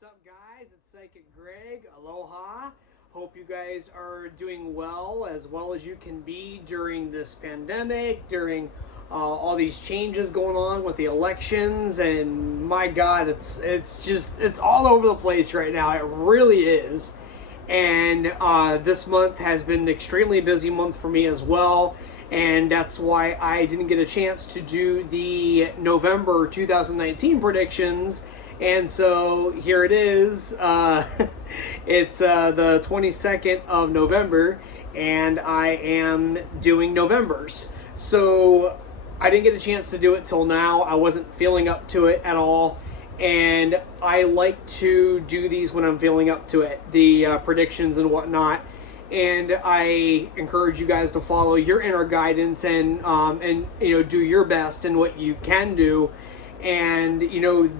What's up, guys? It's Psychic Greg. Aloha. Hope you guys are doing well as you can be during this pandemic, during all these changes going on with the elections, and my God, it's all over the place right now. It really is. And this month has been an extremely busy month for me as well, and that's why I didn't get a chance to do the November 2019 predictions. And so here it is. It's the 22nd of November, and I am doing November's. So I didn't get a chance to do it till now. I wasn't feeling up to it at all. And I like to do these when I'm feeling up to it, the predictions and whatnot. And I encourage you guys to follow your inner guidance and do your best in what you can do. And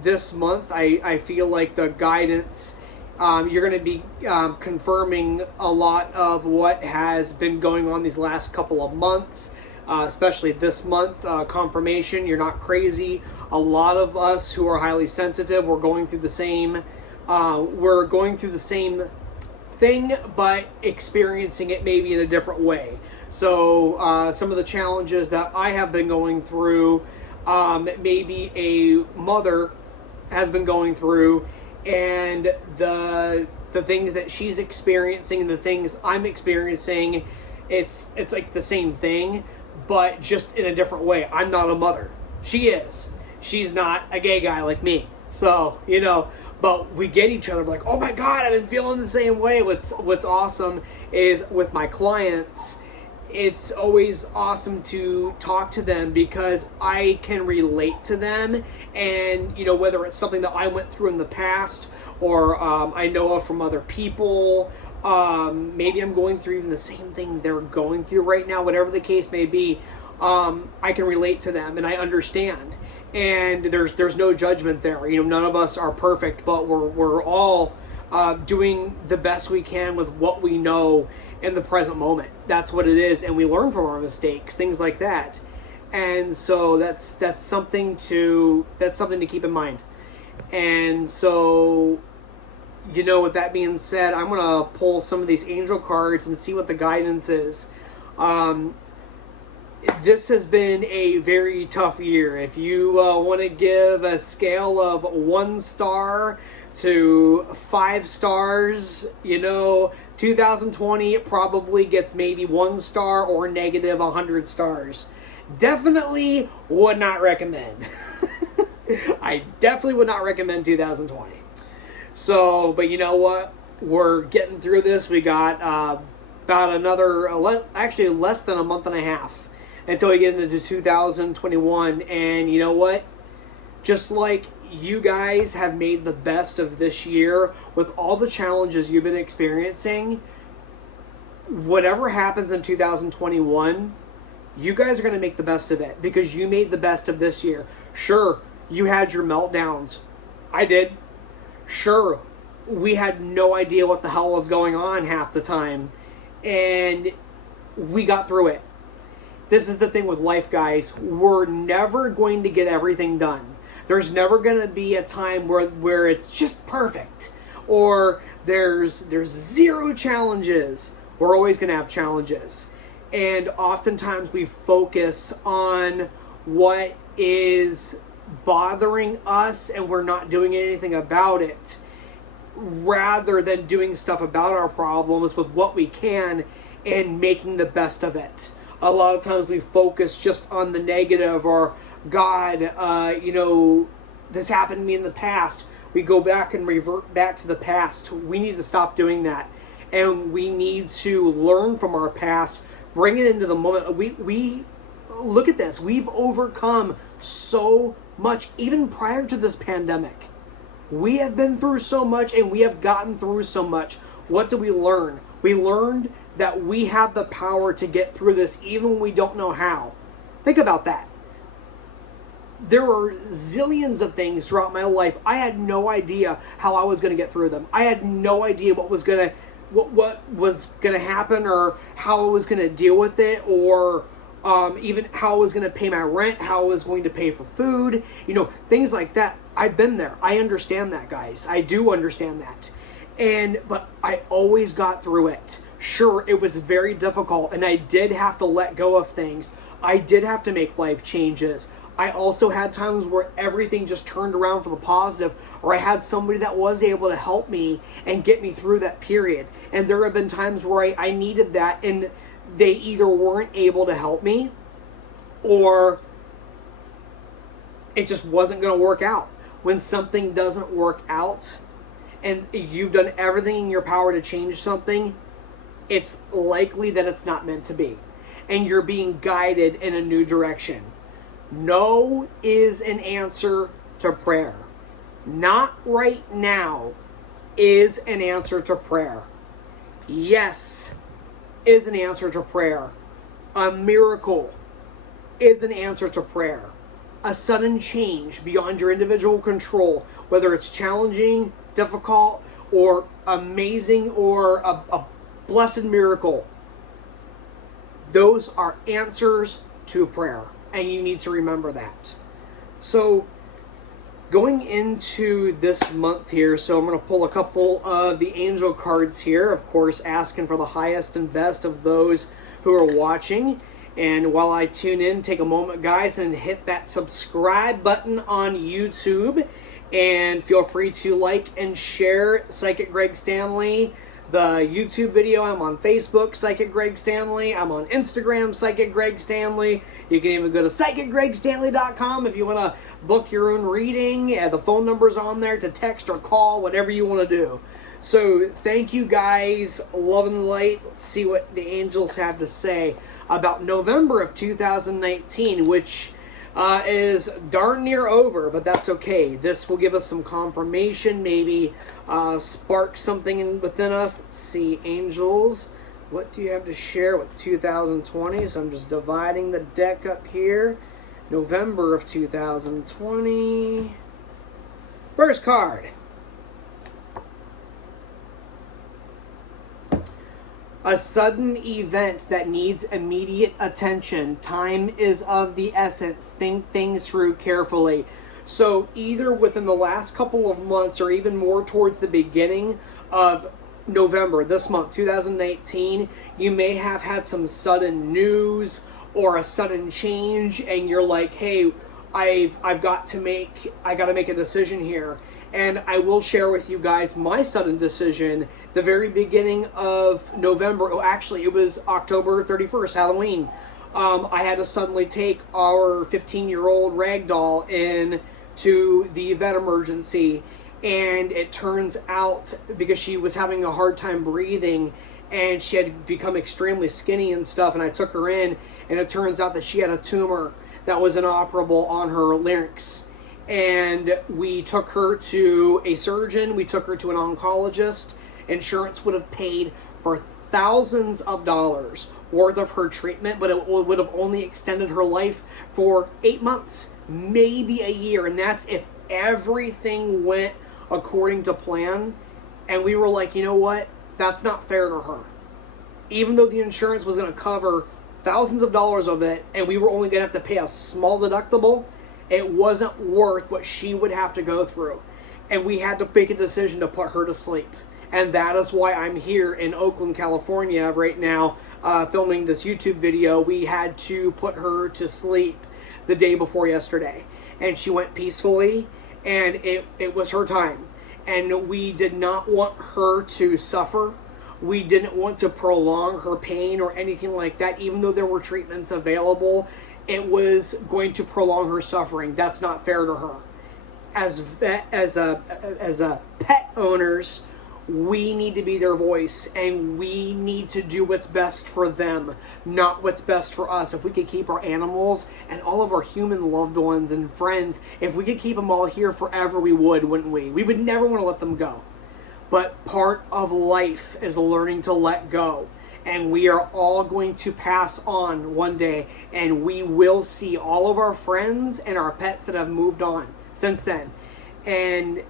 this month I feel like the guidance, you're going to be confirming a lot of what has been going on these last couple of months, especially this month. Confirmation, you're not crazy. A lot of us who are highly sensitive, we're going through the same thing, but experiencing it maybe in a different way. So some of the challenges that I have been going through, maybe a mother has been going through, and the things that she's experiencing and the things I'm experiencing, it's like the same thing, but just in a different way. I'm not a mother. She is. She's not a gay guy like me. So, but we get each other. We're like, oh my God, I've been feeling the same way. What's awesome is with my clients, it's always awesome to talk to them because I can relate to them, and whether it's something that I went through in the past or I know of from other people, maybe I'm going through even the same thing they're going through right now, whatever the case may be, I can relate to them and I understand, and there's no judgment there. None of us are perfect, but we're all doing the best we can with what we know in the present moment. That's what it is, and we learn from our mistakes, things like that. And so that's something to keep in mind. And so, with that being said, I'm gonna pull some of these angel cards and see what the guidance is. This has been a very tough year. If you want to give a scale of 1 star to 5 stars, 2020 probably gets maybe 1 star or negative 100 stars. Definitely would not recommend. I definitely would not recommend 2020. So, but you know what? We're getting through this. We got about another, actually less than a month and a half until we get into 2021. And you know what? Just like you guys have made the best of this year with all the challenges you've been experiencing, whatever happens in 2021, you guys are going to make the best of it because you made the best of this year. Sure, you had your meltdowns. I did. Sure, we had no idea what the hell was going on half the time, and we got through it. This is the thing with life, guys. We're never going to get everything done. There's never going to be a time where it's just perfect, or there's 0 challenges. We're always going to have challenges. And oftentimes we focus on what is bothering us and we're not doing anything about it, rather than doing stuff about our problems with what we can and making the best of it. A lot of times we focus just on the negative, or God, this happened to me in the past. We go back and revert back to the past. We need to stop doing that. And we need to learn from our past, bring it into the moment. We look at this. We've overcome so much, even prior to this pandemic. We have been through so much, and we have gotten through so much. What did we learn? We learned that we have the power to get through this even when we don't know how. Think about that. There were zillions of things throughout my life. I had no idea how I was going to get through them. I had no idea what was going to happen, or how I was going to deal with it, or even how I was going to pay my rent, how I was going to pay for food, things like that. I've been there. I understand that, guys. I do understand that. But I always got through it. Sure, it was very difficult, and I did have to let go of things. I did have to make life changes. I also had times where everything just turned around for the positive, or I had somebody that was able to help me and get me through that period. And there have been times where I needed that, and they either weren't able to help me, or it just wasn't going to work out. When something doesn't work out, and you've done everything in your power to change something, it's likely that it's not meant to be. And you're being guided in a new direction. No is an answer to prayer. Not right now is an answer to prayer. Yes is an answer to prayer. A miracle is an answer to prayer. A sudden change beyond your individual control, whether it's challenging, difficult, or amazing, or a blessed miracle. Those are answers to prayer, and you need to remember that. So, going into this month here, so I'm going to pull a couple of the angel cards here, of course, asking for the highest and best of those who are watching. And while I tune in, take a moment, guys, and hit that subscribe button on YouTube. And feel free to like and share Psychic Greg Stanley, the YouTube video. I'm on Facebook, Psychic Greg Stanley. I'm on Instagram, Psychic Greg Stanley. You can even go to psychicgregstanley.com if you want to book your own reading. The phone number's on there to text or call, whatever you want to do. So thank you, guys. Love and light. Let's see what the angels have to say about November of 2019, which is darn near over, but that's okay. This will give us some confirmation, maybe spark something within us. Let's see, angels, what do you have to share with 2020? So I'm just dividing the deck up here. November of 2020. First card. A sudden event that needs immediate attention. Time is of the essence. Think things through carefully. So either within the last couple of months or even more towards the beginning of November, this month, 2019, you may have had some sudden news or a sudden change, and you're like, hey, I've got to make a decision here. And I will share with you guys my sudden decision the very beginning of November. Oh, actually, it was October 31st, Halloween. I had to suddenly take our 15-year-old ragdoll in to the vet emergency. And it turns out, because she was having a hard time breathing and she had become extremely skinny and stuff, and I took her in, and it turns out that she had a tumor that was inoperable on her larynx. And we took her to a surgeon, we took her to an oncologist. Insurance would have paid for thousands of dollars worth of her treatment, but it would have only extended her life for 8 months, maybe a year. And that's if everything went according to plan. And we were like, you know what? That's not fair to her. Even though the insurance was going to cover thousands of dollars of it, and we were only going to have to pay a small deductible, it wasn't worth what she would have to go through. And we had to make a decision to put her to sleep. And that is why I'm here in Oakland, California right now, filming this YouTube video. We had to put her to sleep the day before yesterday. And she went peacefully, and it was her time. And we did not want her to suffer. We didn't want to prolong her pain or anything like that. Even though there were treatments available, it was going to prolong her suffering. That's not fair to her. As a pet owners, we need to be their voice, and we need to do what's best for them, not what's best for us. If we could keep our animals and all of our human loved ones and friends, if we could keep them all here forever, we would, wouldn't we? We would never want to let them go. But part of life is learning to let go. And we are all going to pass on one day, and we will see all of our friends and our pets that have moved on since then. And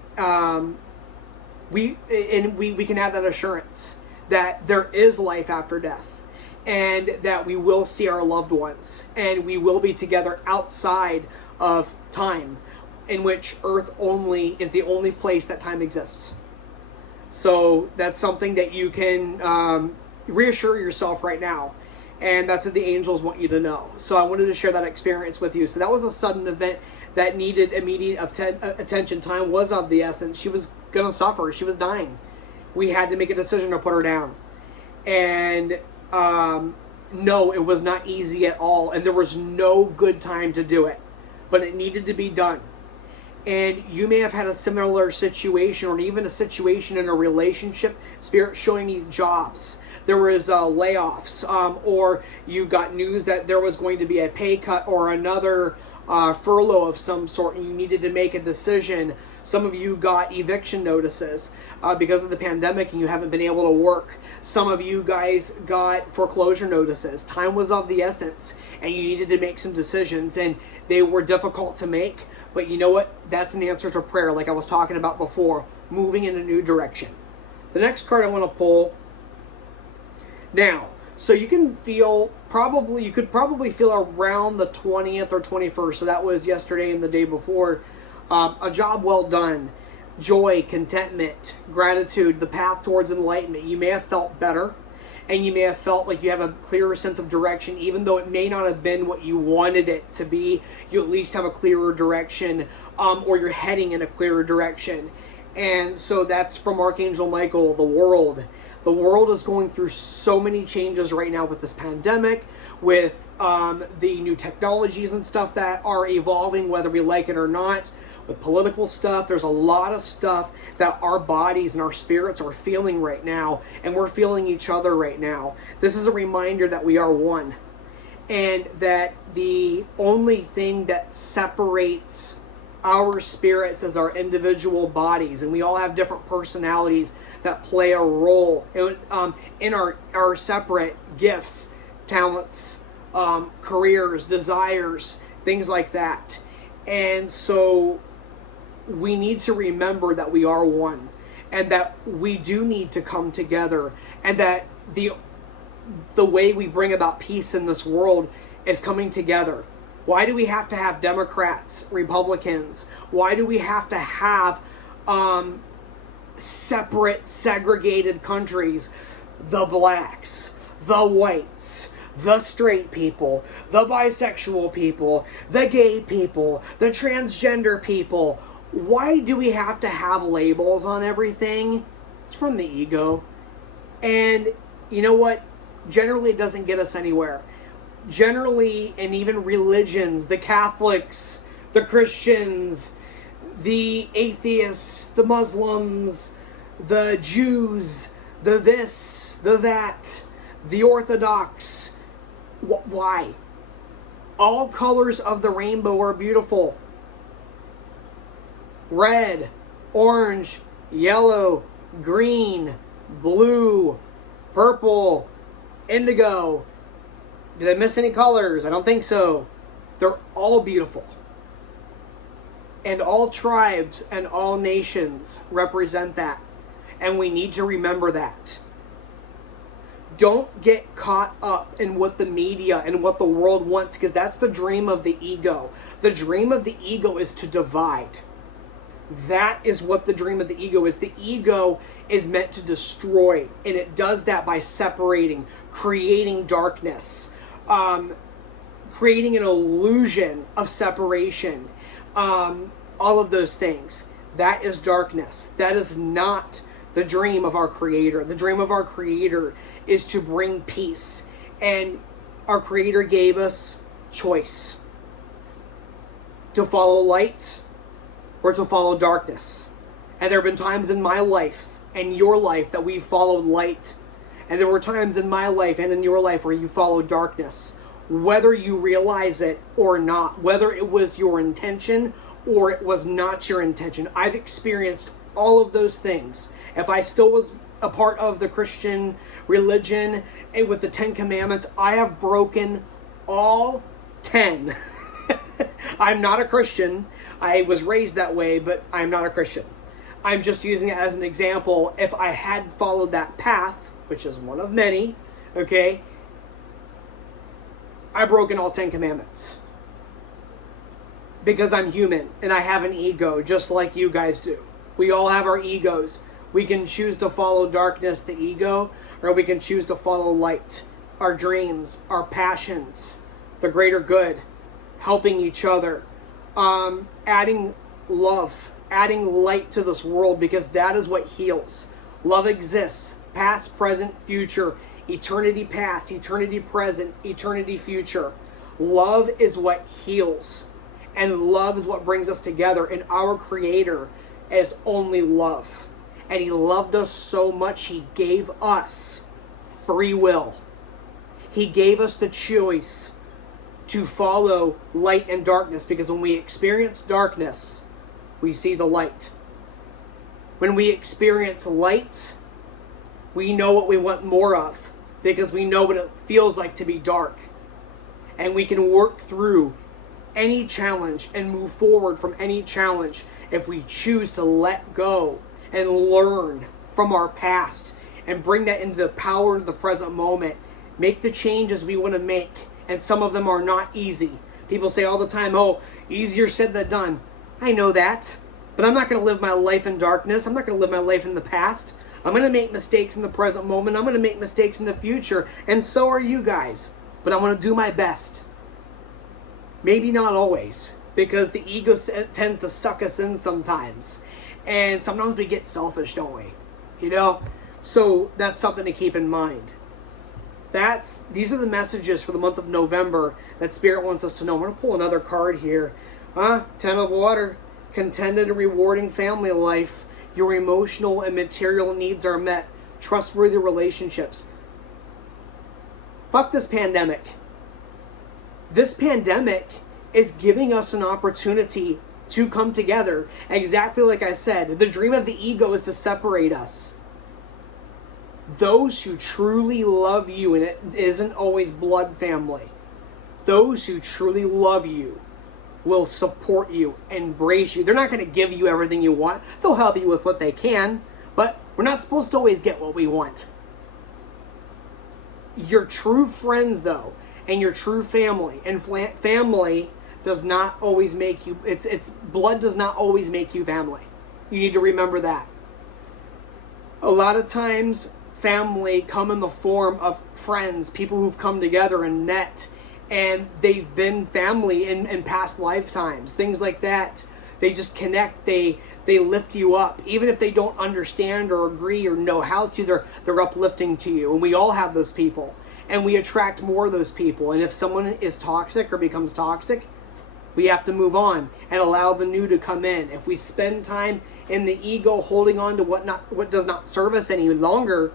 we can have that assurance that there is life after death, and that we will see our loved ones, and we will be together outside of time. in which Earth only is the only place that time exists. So that's something that you can reassure yourself right now. And that's what the angels want you to know. So I wanted to share that experience with you. So that was a sudden event that needed immediate attention. Time was of the essence. She was going to suffer. She was dying. We had to make a decision to put her down. And no, it was not easy at all. And there was no good time to do it. But it needed to be done. And you may have had a similar situation, or even a situation in a relationship. Spirit showing me jobs. There was layoffs, or you got news that there was going to be a pay cut or another furlough of some sort, and you needed to make a decision. Some of you got eviction notices because of the pandemic, and you haven't been able to work. Some of you guys got foreclosure notices. Time was of the essence, and you needed to make some decisions, and they were difficult to make. But you know what? That's an answer to prayer, like I was talking about before, moving in a new direction. The next card I want to pull now. So you can feel you could probably feel around the 20th or 21st. So that was yesterday and the day before. A job well done, joy, contentment, gratitude, the path towards enlightenment. You may have felt better, and you may have felt like you have a clearer sense of direction, even though it may not have been what you wanted it to be. You at least have a clearer direction, or you're heading in a clearer direction. And so that's from Archangel Michael, the world. The world is going through so many changes right now with this pandemic, with the new technologies and stuff that are evolving, whether we like it or not. With political stuff, there's a lot of stuff that our bodies and our spirits are feeling right now, and we're feeling each other right now. This is a reminder that we are one, and that the only thing that separates our spirits as our individual bodies, and we all have different personalities that play a role in our separate gifts, talents, careers, desires, things like that. And so we need to remember that we are one, and that we do need to come together, and that the way we bring about peace in this world is coming together. Why do we have to have Democrats, Republicans? Why do we have to have separate, segregated countries? The blacks, the whites, the straight people, the bisexual people, the gay people, the transgender people. Why do we have to have labels on everything? It's from the ego. And you know what? Generally, it doesn't get us anywhere. Generally, and even religions, the Catholics, the Christians, the atheists, the Muslims, the Jews, the this, the that, the Orthodox. Why? All colors of the rainbow are beautiful. Red, orange, yellow, green, blue, purple, indigo. Did I miss any colors? I don't think so. They're all beautiful. And all tribes and all nations represent that. And we need to remember that. Don't get caught up in what the media and what the world wants, because that's the dream of the ego. The dream of the ego is to divide. That is what the dream of the ego is. The ego is meant to destroy, and it does that by separating, creating darkness, creating an illusion of separation, all of those things. That is darkness. That is not the dream of our Creator. The dream of our Creator is to bring peace, and our Creator gave us choice to follow light or to follow darkness. And there have been times in my life and your life that we followed light, and there were times in my life and in your life where you followed darkness, whether you realize it or not, whether it was your intention or it was not your intention. I've experienced all of those things. If I still was a part of the Christian religion and with the 10 Commandments, I have broken all 10. I'm not a Christian. I was raised that way, but I'm not a Christian. I'm just using it as an example. If I had followed that path, which is one of many, okay, I've broken all 10 Commandments. because I'm human and I have an ego just like you guys do. We all have our egos. We can choose to follow darkness, the ego, or we can choose to follow light, our dreams, our passions, the greater good, helping each other, adding love, adding light to this world, because that is what heals. Love exists, past, present, future, eternity past, eternity present, eternity future. Love is what heals, and love is what brings us together, and our Creator is only love. And He loved us so much, He gave us free will. He gave us the choice to follow light and darkness, because when we experience darkness, we see the light. When we experience light, we know what we want more of, because we know what it feels like to be dark. And we can work through any challenge and move forward from any challenge if we choose to let go and learn from our past and bring that into the power of the present moment. Make the changes we want to make. And some of them are not easy. People say all the time, oh, easier said than done. I know that. But I'm not going to live my life in darkness. I'm not going to live my life in the past. I'm going to make mistakes in the present moment. I'm going to make mistakes in the future. And so are you guys. But I want to do my best. Maybe not always. Because the ego tends to suck us in sometimes. And sometimes we get selfish, don't we? You know? So that's something to keep in mind. These are the messages for the month of November that Spirit wants us to know. I'm going to pull another card here. 10 of water. Contented and rewarding family life. Your emotional and material needs are met. Trustworthy relationships. Fuck this pandemic. This pandemic is giving us an opportunity to come together. Exactly like I said, the dream of the ego is to separate us. Those who truly love you, and it isn't always blood family, those who truly love you will support you, embrace you. They're not going to give you everything you want. They'll help you with what they can, but we're not supposed to always get what we want. Your true friends, though, and your true family, and family does not always make you, it's blood does not always make you family. You need to remember that. A lot of times, family come in the form of friends, people who've come together and met, and they've been family in past lifetimes, things like that. They just connect, they lift you up. Even if they don't understand or agree or know how to, they're uplifting to you. And we all have those people. And we attract more of those people. And if someone is toxic or becomes toxic, we have to move on and allow the new to come in. If we spend time in the ego holding on to what does not serve us any longer,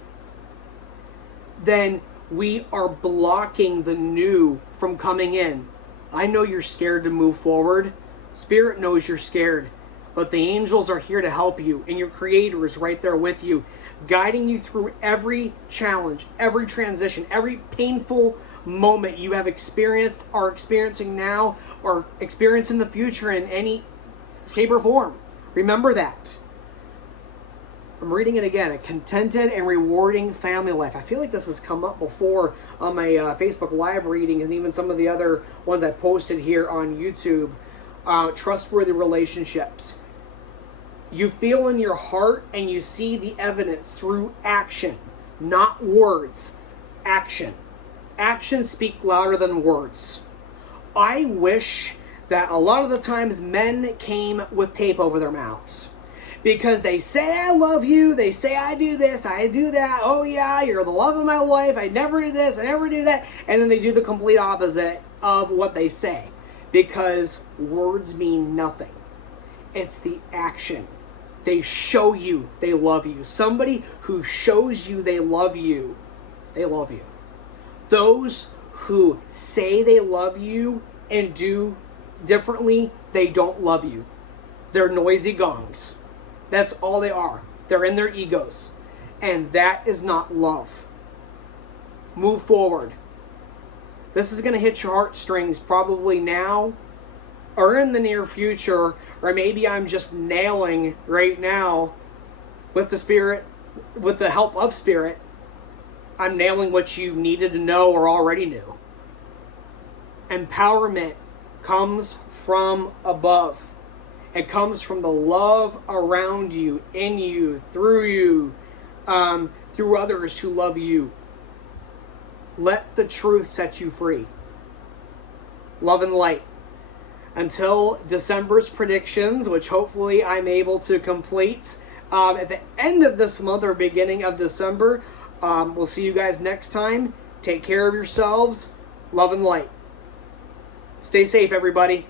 then we are blocking the new from coming in. I know you're scared to move forward. Spirit knows you're scared. But the angels are here to help you, and your Creator is right there with you, guiding you through every challenge, every transition, every painful moment you have experienced, are experiencing now, or experience in the future in any shape or form. Remember that. I'm reading it again. A contented and rewarding family life. I feel like this has come up before on my Facebook Live readings and even some of the other ones I posted here on YouTube. Trustworthy relationships. You feel in your heart and you see the evidence through action, not words. Action. Actions speak louder than words. I wish that a lot of the times men came with tape over their mouths. Because they say I love you, they say I do this, I do that, oh yeah, you're the love of my life, I never do this, I never do that, and then they do the complete opposite of what they say. Because words mean nothing. It's the action. They show you they love you. Somebody who shows you they love you, they love you. Those who say they love you and do differently, they don't love you. They're noisy gongs. That's all they are. They're in their egos. And that is not love. Move forward. This is going to hit your heartstrings probably now or in the near future, or maybe I'm just nailing right now with the Spirit, with the help of Spirit. I'm nailing what you needed to know or already knew. Empowerment comes from above. It comes from the love around you, in you, through others who love you. Let the truth set you free. Love and light. Until December's predictions, which hopefully I'm able to complete at the end of this month or beginning of December. We'll see you guys next time. Take care of yourselves. Love and light. Stay safe, everybody.